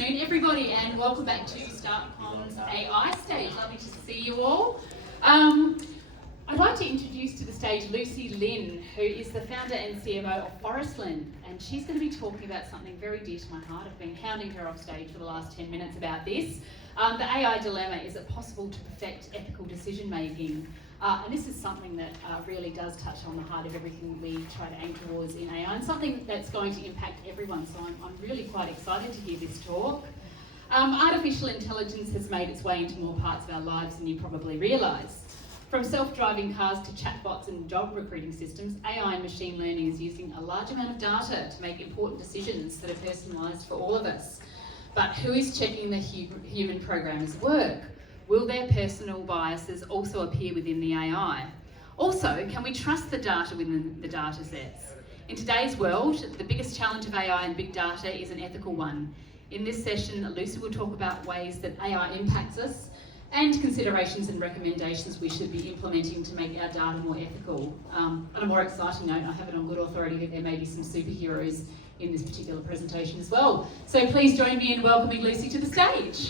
afternoon, everybody, and welcome back to StartCon's AI stage. Lovely to see you all. I'd like to introduce to the stage Lucy Lin, who is the founder and CMO of Forestland, and she's going to be talking about something very dear to my heart. I've been hounding her off stage for the last 10 minutes about this. The AI dilemma: is it possible to perfect ethical decision making? And this is something that really does touch on the heart of everything we try to aim towards in AI, and something that's going to impact everyone. So I'm really quite excited to hear this talk. Artificial intelligence has made its way into more parts of our lives than you probably realise. From self-driving cars to chatbots and job recruiting systems, AI and machine learning is using a large amount of data to make important decisions that are personalised for all of us. But who is checking the human programmer's work? Will their personal biases also appear within the AI? Also, can we trust the data within the data sets? In today's world, the biggest challenge of AI and big data is an ethical one. In this session, Lucy will talk about ways that AI impacts us and considerations and recommendations we should be implementing to make our data more ethical. On a more exciting note, I have it on good authority that there may be some superheroes in this particular presentation as well. So please join me in welcoming Lucy to the stage.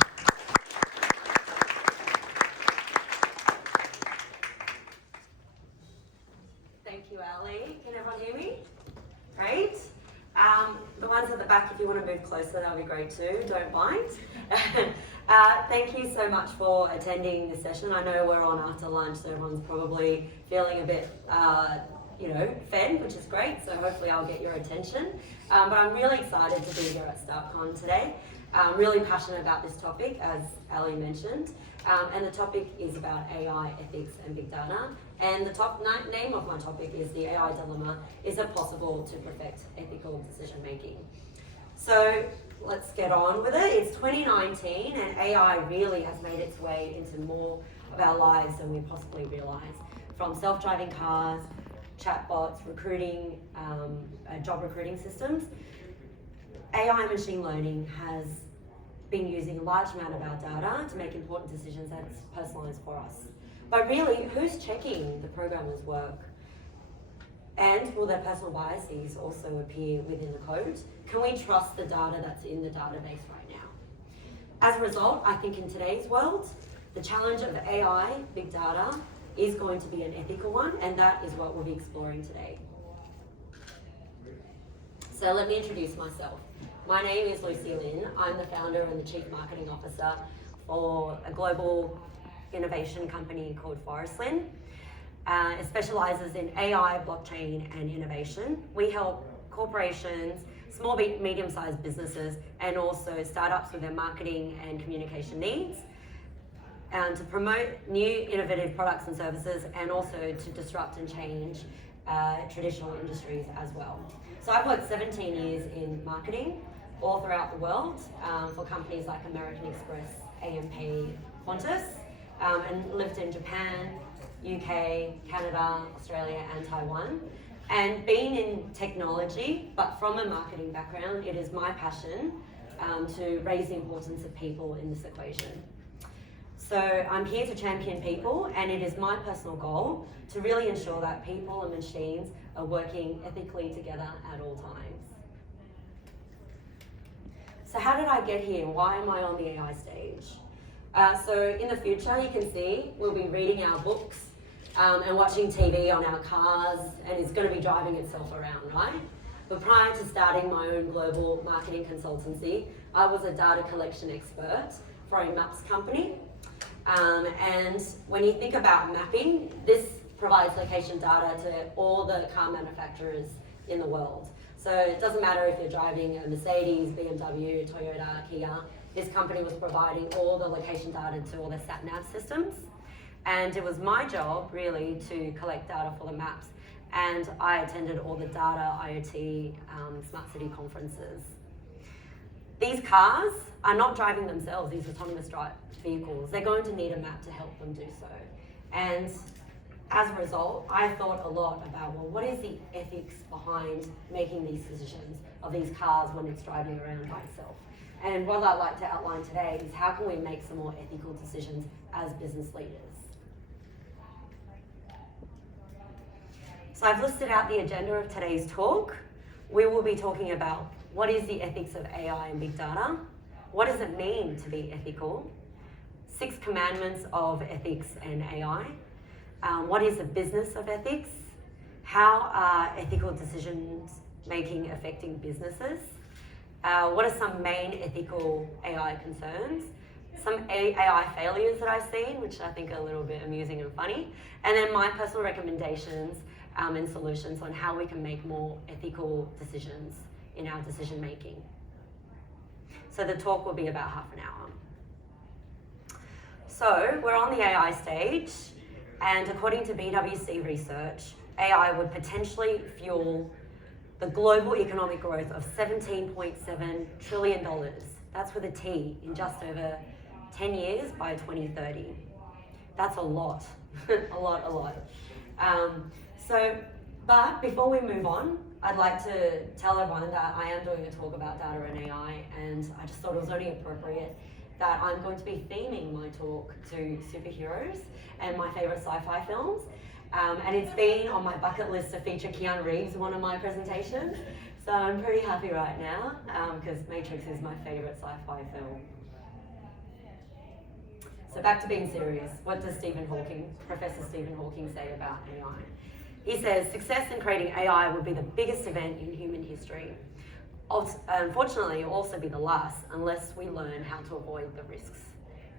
Thank you, Ali. Can everyone hear me? Great. The ones at the back, if you want to move closer, that'll be great too. Don't mind. Thank you so much for attending this session. I know we're on after lunch, so everyone's probably feeling a bit, fed, which is great. So hopefully I'll get your attention. But I'm really excited to be here at StartCon today. I'm really passionate about this topic, as Ali mentioned. And the topic is about AI, ethics, and big data. And the name of my topic is the AI dilemma: is it possible to perfect ethical decision making? So let's get on with it. It's 2019 and AI really has made its way into more of our lives than we possibly realise. From self-driving cars, chatbots, recruiting, job recruiting systems, AI and machine learning has been using a large amount of our data to make important decisions that's personalised for us. But really, who's checking the programmer's work? And will their personal biases also appear within the code? Can we trust the data that's in the database right now? As a result, I think in today's world, the challenge of AI, big data, is going to be an ethical one, and that is what we'll be exploring today. So let me introduce myself. My name is Lucy Lin. I'm the founder and the Chief Marketing Officer for a global innovation company called Forestland. It specialises in AI, blockchain, and innovation. We help corporations, small, medium-sized businesses, and also startups with their marketing and communication needs, and to promote new innovative products and services, and also to disrupt and change traditional industries as well. So I've worked 17 years in marketing all throughout the world for companies like American Express, AMP, Qantas, and lived in Japan, UK, Canada, Australia, and Taiwan. And being in technology, but from a marketing background, it is my passion to raise the importance of people in this equation. So I'm here to champion people, and it is my personal goal to really ensure that people and machines are working ethically together at all times. So how did I get here? Why am I on the AI stage? So in the future, you can see we'll be reading our books and watching TV on our cars, and it's going to be driving itself around, right? But prior to starting my own global marketing consultancy, I was a data collection expert for a maps company. And when you think about mapping, this provides location data to all the car manufacturers in the world. So it doesn't matter if you're driving a Mercedes, BMW, Toyota, Kia. This company was providing all the location data to all the sat-nav systems. And it was my job, really, to collect data for the maps. And I attended all the data, IoT, smart city conferences. These cars are not driving themselves, these autonomous vehicles. They're going to need a map to help them do so. And as a result, I thought a lot about, well, what is the ethics behind making these decisions of these cars when it's driving around by itself? And what I'd like to outline today is how can we make some more ethical decisions as business leaders? So I've listed out the agenda of today's talk. We will be talking about what is the ethics of AI and big data, what does it mean to be ethical, 6 commandments of ethics and AI, what is the business of ethics, how are ethical decisions making affecting businesses, what are some main ethical AI concerns, some AI failures that I've seen, which I think are a little bit amusing and funny, and then my personal recommendations and solutions on how we can make more ethical decisions in our decision making. So the talk will be about half an hour. So we're on the AI stage, and according to BWC research, AI would potentially fuel the global economic growth of $17.7 trillion. That's with a T, in just over 10 years by 2030. That's a lot, a lot. But before we move on, I'd like to tell everyone that I am doing a talk about data and AI, and I just thought it was only appropriate that I'm going to be theming my talk to superheroes and my favorite sci-fi films. And it's been on my bucket list to feature Keanu Reeves in one of my presentations. So I'm pretty happy right now, because Matrix is my favorite sci-fi film. So back to being serious. What does Professor Stephen Hawking say about AI? He says, success in creating AI will be the biggest event in human history. Unfortunately, it will also be the last unless we learn how to avoid the risks.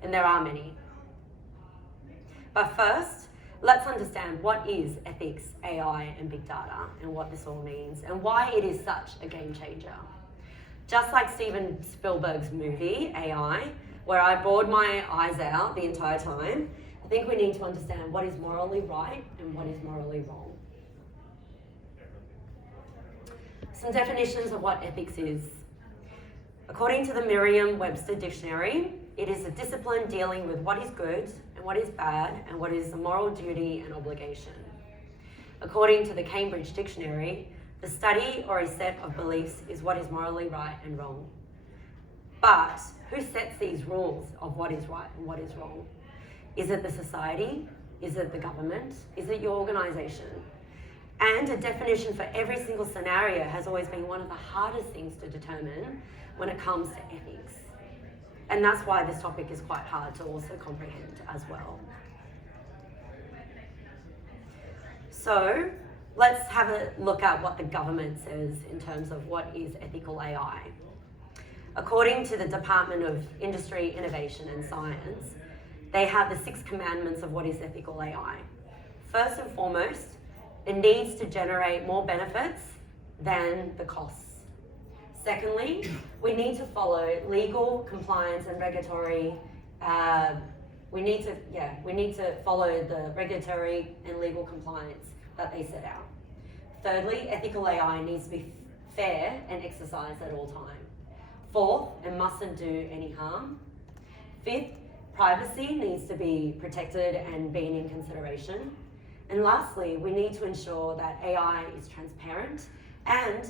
And there are many. But first, let's understand what is ethics, AI, and big data, and what this all means, and why it is such a game changer. Just like Steven Spielberg's movie, AI, where I bawled my eyes out the entire time, I think we need to understand what is morally right and what is morally wrong. Some definitions of what ethics is. According to the Merriam-Webster dictionary, it is a discipline dealing with what is good and what is bad and what is a moral duty and obligation. According to the Cambridge Dictionary, the study or a set of beliefs is what is morally right and wrong. But who sets these rules of what is right and what is wrong? Is it the society? Is it the government? Is it your organisation? And a definition for every single scenario has always been one of the hardest things to determine when it comes to ethics. And that's why this topic is quite hard to also comprehend as well. So let's have a look at what the government says in terms of what is ethical AI. According to the Department of Industry, Innovation and Science, they have the 6 commandments of what is ethical AI. First and foremost, it needs to generate more benefits than the costs. Secondly, we need to follow legal, compliance and regulatory, we need to follow the regulatory and legal compliance that they set out. Thirdly, ethical AI needs to be fair and exercised at all times. Fourth, it mustn't do any harm. Fifth, privacy needs to be protected and being in consideration. And lastly, we need to ensure that AI is transparent, and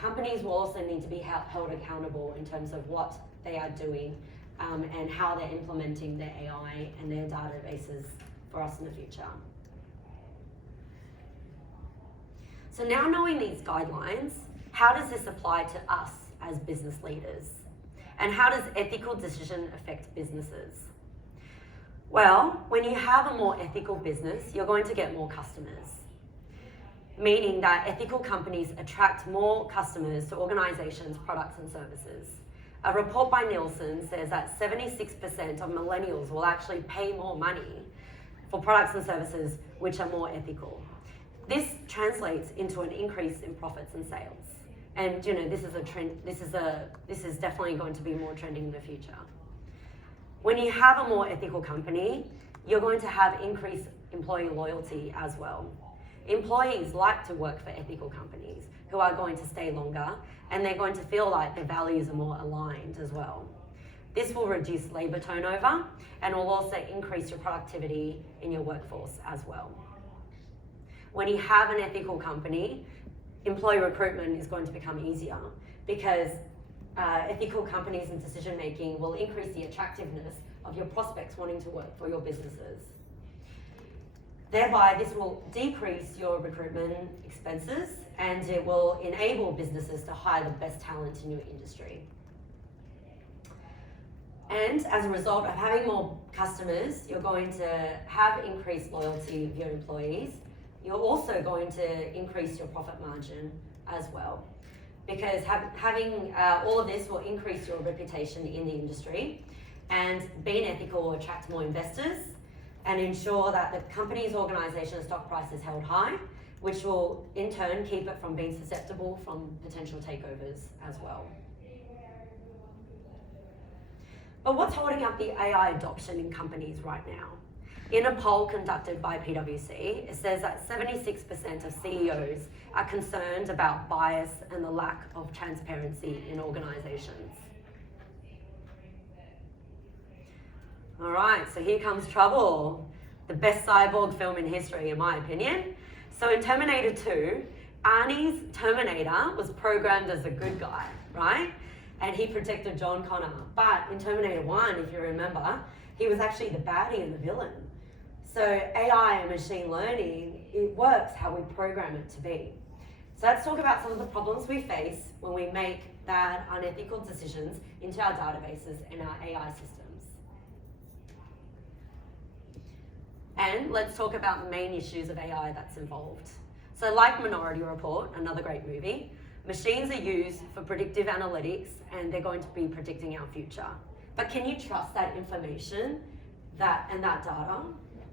companies will also need to be held accountable in terms of what they are doing and how they're implementing their AI and their databases for us in the future. So now knowing these guidelines, how does this apply to us as business leaders? And how does ethical decision affect businesses? Well, when you have a more ethical business, you're going to get more customers, meaning that ethical companies attract more customers to organizations, products and services. A report by Nielsen says that 76% of millennials will actually pay more money for products and services which are more ethical. This translates into an increase in profits and sales. And this is a trend, this is definitely going to be more trending in the future. When you have a more ethical company, you're going to have increased employee loyalty as well. Employees like to work for ethical companies who are going to stay longer, and they're going to feel like their values are more aligned as well. This will reduce labour turnover and will also increase your productivity in your workforce as well. When you have an ethical company, employee recruitment is going to become easier because ethical companies and decision making will increase the attractiveness of your prospects wanting to work for your businesses. Thereby, this will decrease your recruitment expenses and it will enable businesses to hire the best talent in your industry. And as a result of having more customers, you're going to have increased loyalty of your employees. You're also going to increase your profit margin as well. Because having all of this will increase your reputation in the industry, and being ethical will attract more investors and ensure that the company's organisation stock price is held high, which will in turn keep it from being susceptible from potential takeovers as well. But what's holding up the AI adoption in companies right now? In a poll conducted by PwC, it says that 76% of CEOs are concerned about bias and the lack of transparency in organisations. All right, so here comes trouble. The best cyborg film in history, in my opinion. So in Terminator 2, Arnie's Terminator was programmed as a good guy, right? And he protected John Connor. But in Terminator 1, if you remember, he was actually the baddie and the villain. So AI and machine learning, it works how we program it to be. So let's talk about some of the problems we face when we make bad, unethical decisions into our databases and our AI systems. And let's talk about the main issues of AI that's involved. So like Minority Report, another great movie, machines are used for predictive analytics and they're going to be predicting our future. But can you trust that information and that data?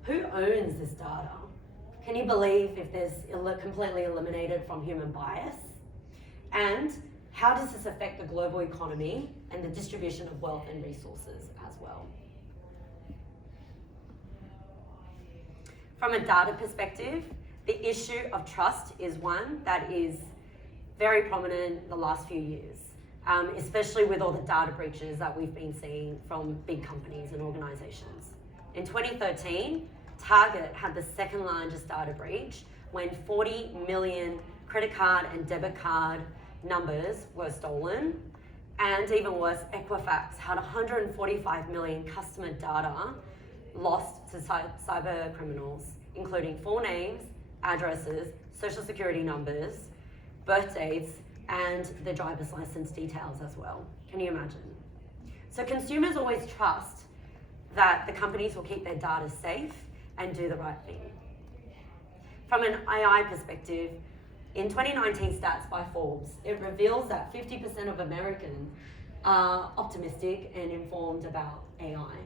Who owns this data? Can you believe if there's completely eliminated from human bias? And how does this affect the global economy and the distribution of wealth and resources as well? From a data perspective, the issue of trust is one that is very prominent the last few years, especially with all the data breaches that we've been seeing from big companies and organizations. In 2013, Target had the second largest data breach when 40 million credit card and debit card numbers were stolen. And even worse, Equifax had 145 million customer data lost to cyber criminals, including full names, addresses, social security numbers, birth dates, and the driver's license details as well. Can you imagine? So consumers always trust that the companies will keep their data safe and do the right thing. From an AI perspective, in 2019 stats by Forbes, it reveals that 50% of Americans are optimistic and informed about AI.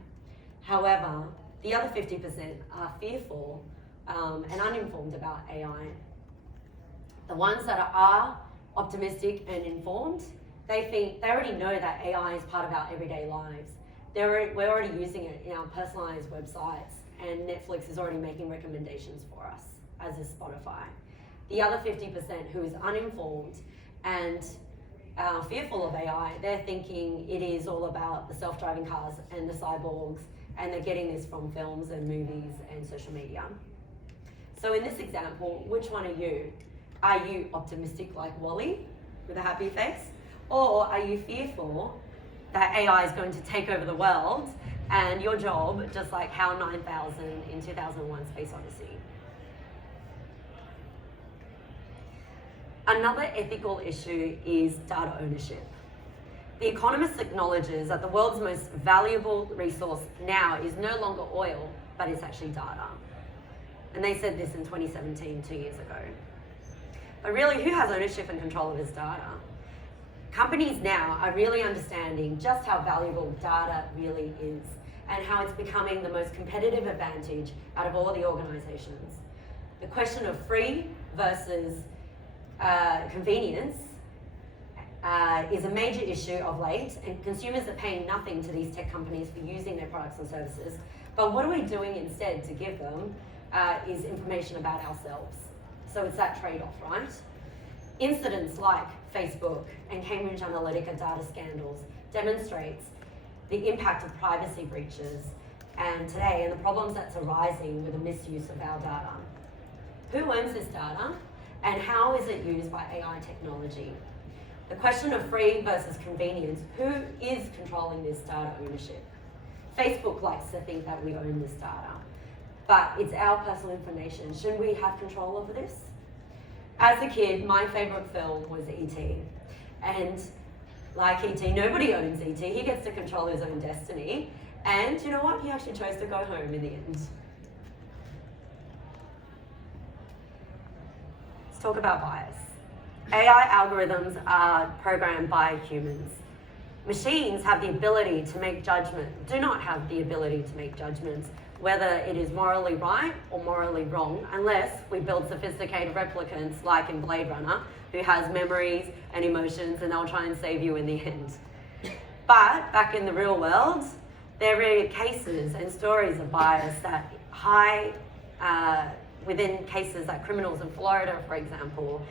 However, the other 50% are fearful and uninformed about AI. The ones that are optimistic and informed, they already know that AI is part of our everyday lives. We're already using it in our personalised websites, and Netflix is already making recommendations for us, as is Spotify. The other 50% who is uninformed and fearful of AI, they're thinking it is all about the self-driving cars and the cyborgs, and they're getting this from films and movies and social media. So in this example, which one are you? Are you optimistic like Wally with a happy face? Or are you fearful that AI is going to take over the world and your job, just like HAL 9000 in 2001 Space Odyssey? Another ethical issue is data ownership. The Economist acknowledges that the world's most valuable resource now is no longer oil, but it's actually data. And they said this in 2017, 2 years ago. But really, who has ownership and control of this data? Companies now are really understanding just how valuable data really is and how it's becoming the most competitive advantage out of all the organizations. The question of free versus convenience is a major issue of late, and consumers are paying nothing to these tech companies for using their products and services. But what are we doing instead to give them is information about ourselves. So it's that trade-off, right? Incidents like Facebook and Cambridge Analytica data scandals demonstrates the impact of privacy breaches and the problems that's arising with the misuse of our data. Who owns this data and how is it used by AI technology? The question of free versus convenience, who is controlling this data ownership? Facebook likes to think that we own this data, but it's our personal information. Shouldn't we have control over this? As a kid, my favorite film was E.T. And like E.T. Nobody owns E.T. He gets to control his own destiny. And you know what? He actually chose to go home in the end. Let's talk about bias. AI algorithms are programmed by humans. Machines have the ability to make judgment, do not have the ability to make judgments, whether it is morally right or morally wrong, unless we build sophisticated replicants like in Blade Runner, who has memories and emotions and they'll try and save you in the end. But back in the real world, there are cases and stories of bias that within cases like criminals in Florida, for example,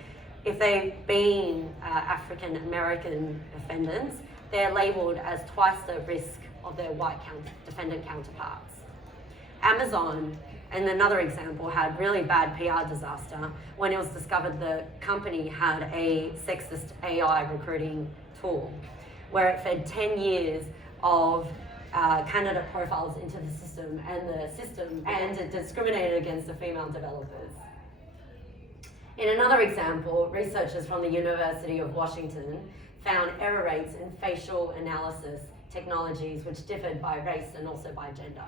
if they've been African American defendants, they're labelled as twice the risk of their white defendant counterparts. Amazon, and another example, had really bad PR disaster when it was discovered the company had a sexist AI recruiting tool where it fed 10 years of candidate profiles into the system and it discriminated against the female developers. In another example, researchers from the University of Washington found error rates in facial analysis technologies which differed by race and also by gender.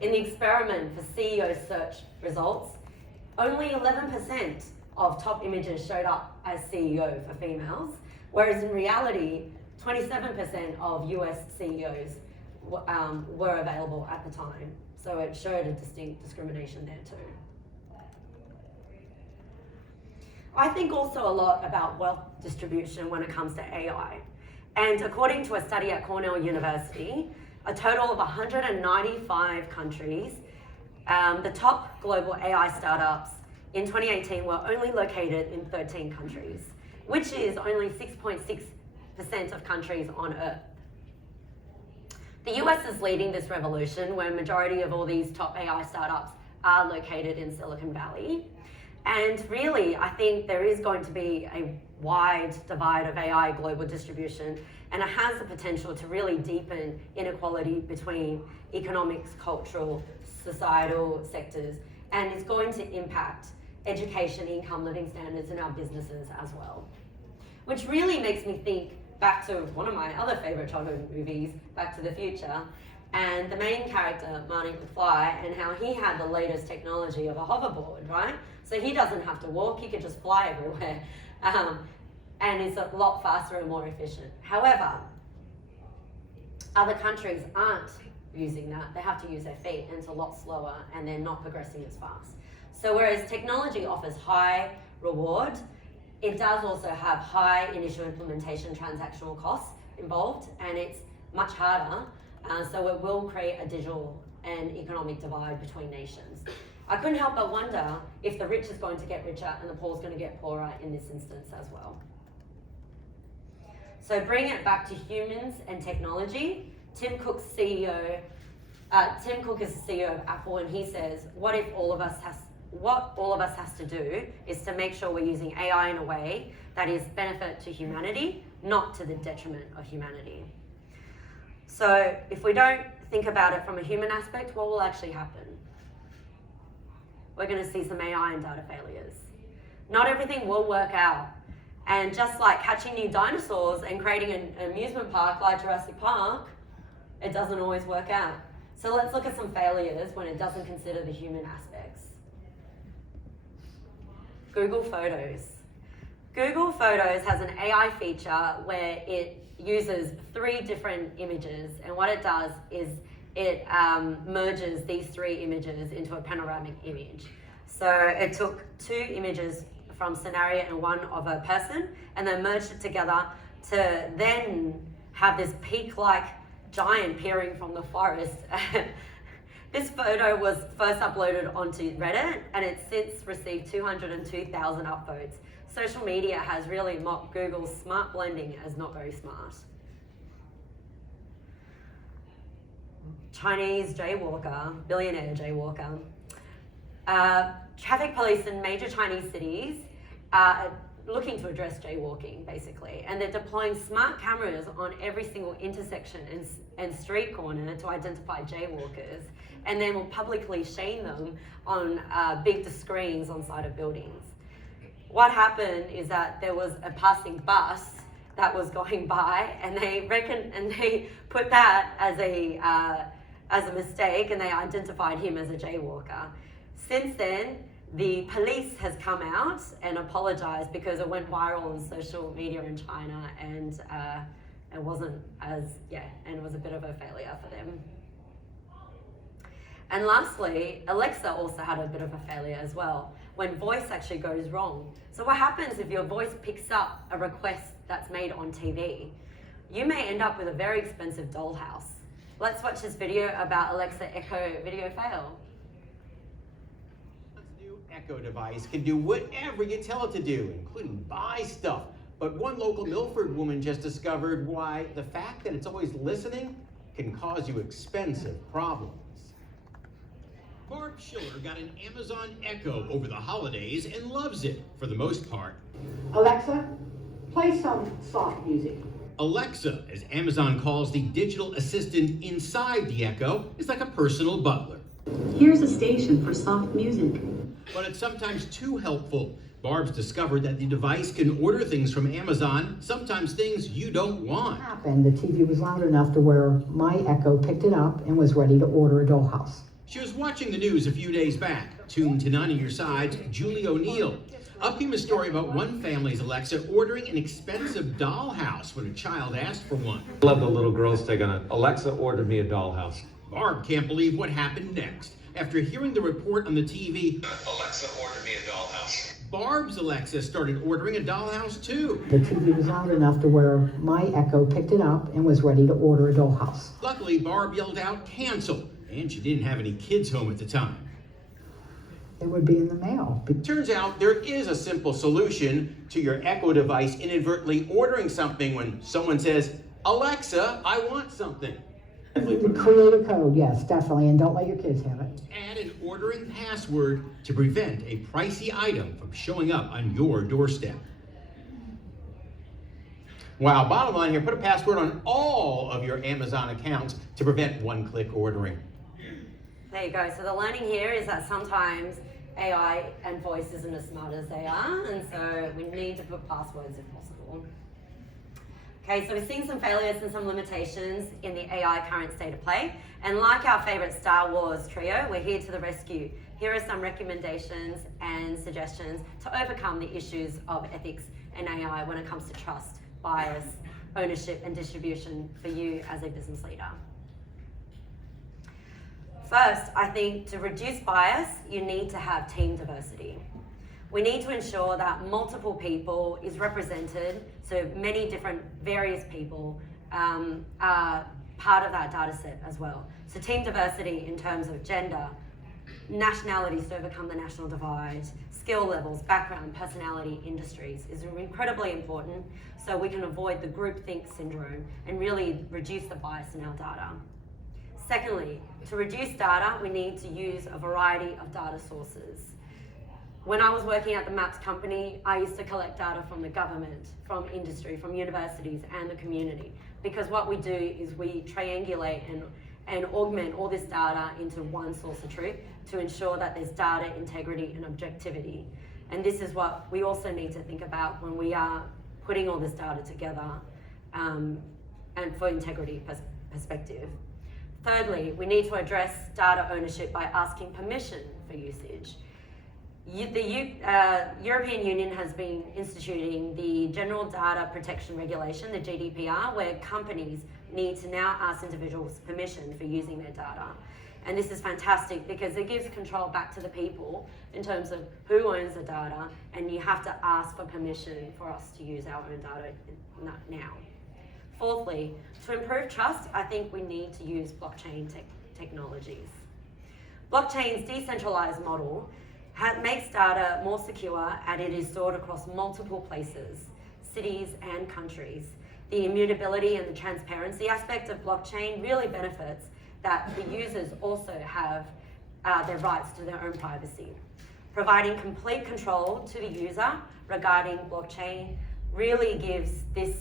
In the experiment for CEO search results, only 11% of top images showed up as CEO for females, whereas in reality, 27% of US CEOs were available at the time. So it showed a distinct discrimination there too. I think also a lot about wealth distribution when it comes to AI. And according to a study at Cornell University, a total of 195 countries, the top global AI startups in 2018 were only located in 13 countries, which is only 6.6% of countries on Earth. The US is leading this revolution where a majority of all these top AI startups are located in Silicon Valley. And really, I think there is going to be a wide divide of AI global distribution, and it has the potential to really deepen inequality between economics, cultural, societal sectors, and it's going to impact education, income, living standards in our businesses as well. Which really makes me think back to one of my other favorite childhood movies, Back to the Future, and the main character, Marty McFly, and how he had the latest technology of a hoverboard, right? So he doesn't have to walk, he could just fly everywhere. And is a lot faster and more efficient. However, other countries aren't using that. They have to use their feet and it's a lot slower and they're not progressing as fast. So whereas technology offers high reward, it does also have high initial implementation transactional costs involved and it's much harder. So it will create a digital and economic divide between nations. I couldn't help but wonder if the rich is going to get richer and the poor is going to get poorer in this instance as well. So bring it back to humans and technology. Tim Cook is the CEO of Apple, and he says, what all of us has to do is to make sure we're using AI in a way that is benefit to humanity, not to the detriment of humanity. So if we don't think about it from a human aspect, what will actually happen? We're going to see some AI and data failures. Not everything will work out. And just like catching new dinosaurs and creating an amusement park like Jurassic Park, it doesn't always work out. So let's look at some failures when it doesn't consider the human aspects. Google Photos. Google Photos has an AI feature where it uses 3 different images, and what it does is it merges these 3 images into a panoramic image. So it took 2 images from scenario and 1 of a person, and then merged it together to then have this peak-like giant peering from the forest. This photo was first uploaded onto Reddit, and it's since received 202,000 upvotes. Social media has really mocked Google's smart blending as not very smart. Chinese jaywalker, billionaire jaywalker. Traffic police in major Chinese cities are looking to address jaywalking, basically, and they're deploying smart cameras on every single intersection and street corner to identify jaywalkers, and then will publicly shame them on big screens on side of buildings. What happened is that there was a passing bus, that was going by, and they put that as a mistake, and they identified him as a jaywalker. Since then, the police has come out and apologized because it went viral on social media in China, and it wasn't and it was a bit of a failure for them. And lastly, Alexa also had a bit of a failure as well, when voice actually goes wrong. So what happens if your voice picks up a request that's made on TV? You may end up with a very expensive dollhouse. Let's watch this video about Alexa Echo video fail. This new Echo device can do whatever you tell it to do, including buy stuff. But one local Milford woman just discovered why the fact that it's always listening can cause you expensive problems. Barb Schiller got an Amazon Echo over the holidays and loves it for the most part. Alexa, play some soft music. Alexa, as Amazon calls the digital assistant inside the Echo, is like a personal butler. Here's a station for soft music. But it's sometimes too helpful. Barb's discovered that the device can order things from Amazon, sometimes things you don't want. And the TV was loud enough to where my Echo picked it up and was ready to order a dollhouse. She was watching the news a few days back. Tuned to 9 of your sides, Julie O'Neill. Up came a story about one family's Alexa ordering an expensive dollhouse when a child asked for one. I love the little girl's take on it. Alexa ordered me a dollhouse. Barb can't believe what happened next. After hearing the report on the TV, Alexa ordered me a dollhouse. Barb's Alexa started ordering a dollhouse too. The TV was loud enough to where my Echo picked it up and was ready to order a dollhouse. Luckily, Barb yelled out, "Cancel," and she didn't have any kids home at the time. It would be in the mail. Turns out there is a simple solution to your Echo device inadvertently ordering something when someone says, "Alexa, I want something." Create a code, yes, definitely, and don't let your kids have it. Add an ordering password to prevent a pricey item from showing up on your doorstep. Wow, bottom line here, put a password on all of your Amazon accounts to prevent one-click ordering. There you go. So the learning here is that sometimes AI and voice isn't as smart as they are, and so we need to put passwords if possible. Okay, so we've seen some failures and some limitations in the AI current state of play, and like our favorite Star Wars trio, we're here to the rescue. Here are some recommendations and suggestions to overcome the issues of ethics and AI when it comes to trust, bias, ownership, and distribution for you as a business leader. First, I think to reduce bias, you need to have team diversity. We need to ensure that multiple people is represented, so many different various people are part of that data set as well. So team diversity in terms of gender, nationalities to overcome the national divide, skill levels, background, personality, industries is incredibly important so we can avoid the groupthink syndrome and really reduce the bias in our data. Secondly, to reduce data, we need to use a variety of data sources. When I was working at the Maps company, I used to collect data from the government, from industry, from universities, and the community. Because what we do is we triangulate and augment all this data into one source of truth to ensure that there's data integrity and objectivity. And this is what we also need to think about when we are putting all this data together and for integrity perspective. Thirdly, we need to address data ownership by asking permission for usage. The European Union has been instituting the General Data Protection Regulation, the GDPR, where companies need to now ask individuals permission for using their data. And this is fantastic because it gives control back to the people in terms of who owns the data, and you have to ask for permission for us to use our own data now. Fourthly, to improve trust, I think we need to use blockchain technologies. Blockchain's decentralized model makes data more secure, and it is stored across multiple places, cities and countries. The immutability and the transparency aspect of blockchain really benefits that the users also have their rights to their own privacy. Providing complete control to the user regarding blockchain really gives this,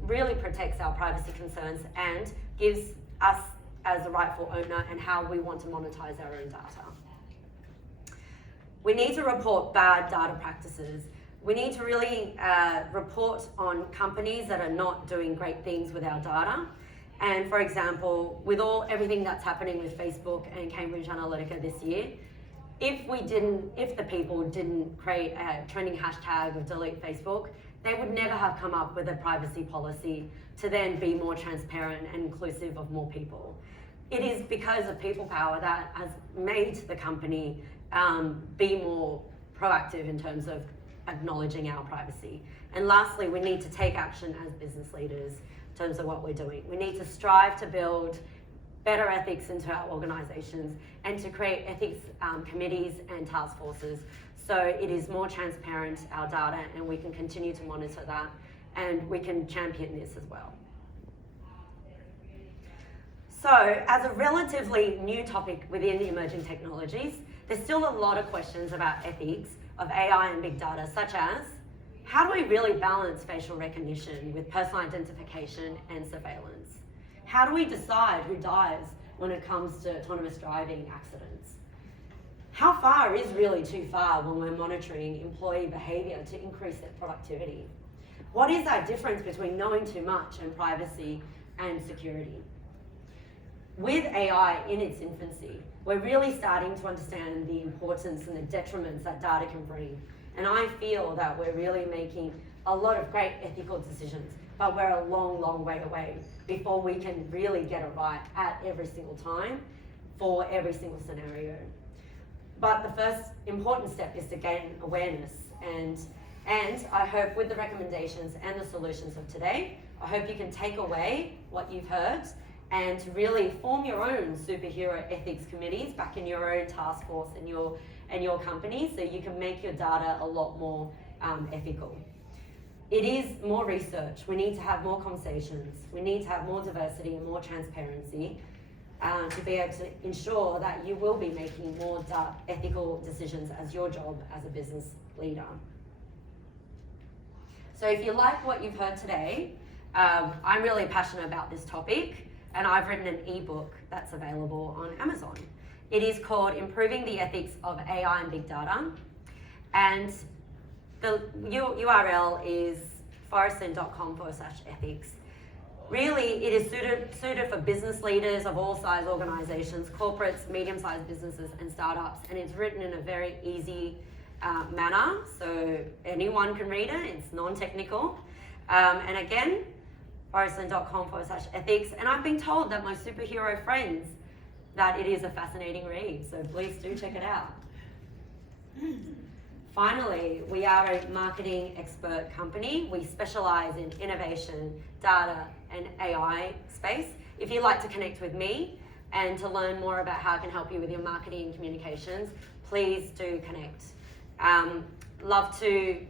really protects our privacy concerns and gives us as a rightful owner and how we want to monetize our own data. We need to report bad data practices. We need to really report on companies that are not doing great things with our data. And for example, with everything that's happening with Facebook and Cambridge Analytica this year, if the people didn't create a trending hashtag of delete Facebook, they would never have come up with a privacy policy to then be more transparent and inclusive of more people. It is because of people power that has made the company be more proactive in terms of acknowledging our privacy. And lastly, we need to take action as business leaders in terms of what we're doing. We need to strive to build better ethics into our organisations and to create ethics committees and task forces so it is more transparent, our data, and we can continue to monitor that and we can champion this as well. So as a relatively new topic within the emerging technologies, there's still a lot of questions about ethics of AI and big data, such as how do we really balance facial recognition with personal identification and surveillance? How do we decide who dies when it comes to autonomous driving accidents? How far is really too far when we're monitoring employee behaviour to increase their productivity? What is our difference between knowing too much and privacy and security? With AI in its infancy, we're really starting to understand the importance and the detriments that data can bring. And I feel that we're really making a lot of great ethical decisions, but we're a long, long way away before we can really get it right at every single time for every single scenario. But the first important step is to gain awareness, and I hope with the recommendations and the solutions of today, I hope you can take away what you've heard and to really form your own superhero ethics committees back in your own task force and your company, so you can make your data a lot more ethical. It is more research. We need to have more conversations. We need to have more diversity and more transparency to be able to ensure that you will be making more ethical decisions as your job as a business leader. So if you like what you've heard today, I'm really passionate about this topic, and I've written an ebook that's available on Amazon. It is called Improving the Ethics of AI and Big Data, and the URL is forrestlin.com/ethics. Really, it is suited for business leaders of all size organisations, corporates, medium-sized businesses and startups, and it's written in a very easy manner, so anyone can read it. It's non-technical. And again, forrestlin.com/ethics, and I've been told that my superhero friends that it is a fascinating read, so please do check it out. Finally, we are a marketing expert company. We specialise in innovation, data and AI space. If you'd like to connect with me and to learn more about how I can help you with your marketing and communications, please do connect. Love to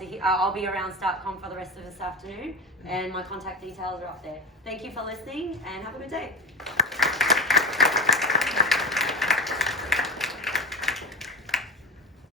hear. I'll be around StartCon for the rest of this afternoon, and my contact details are up there. Thank you for listening and have a good day.